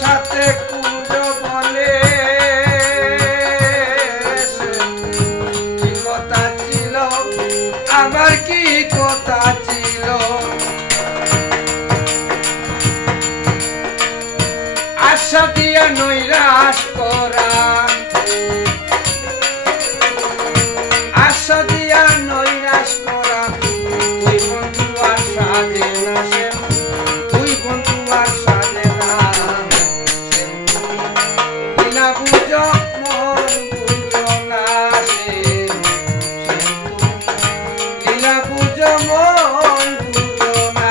সাথে কুঞ্জ বনে কি কথা ছিল আমার কি কথা ছিল আশা দিয়া নৈরাশ করা আশা দিয়া নৈরাশ করা তুই বন্ধু আর সাজে না সে তুই বন্ধু আর সাজে না বুঝো মন বুঝো না সে লীলা বুঝো মন বুঝো না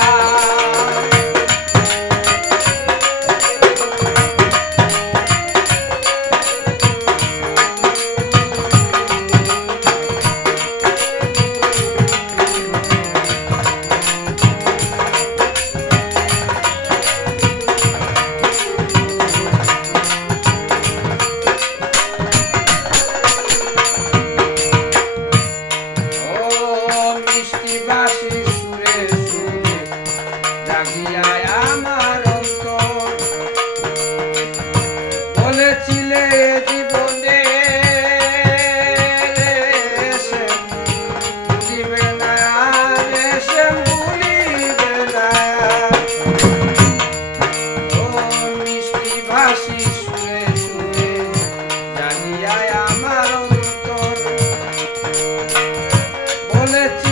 বলেছিলে জীবনে ভুলিবে না সে ভুলিবে না ও মিষ্টি ভাষী সুরে সুরে জানিয়া আমার অন্তর বলেছি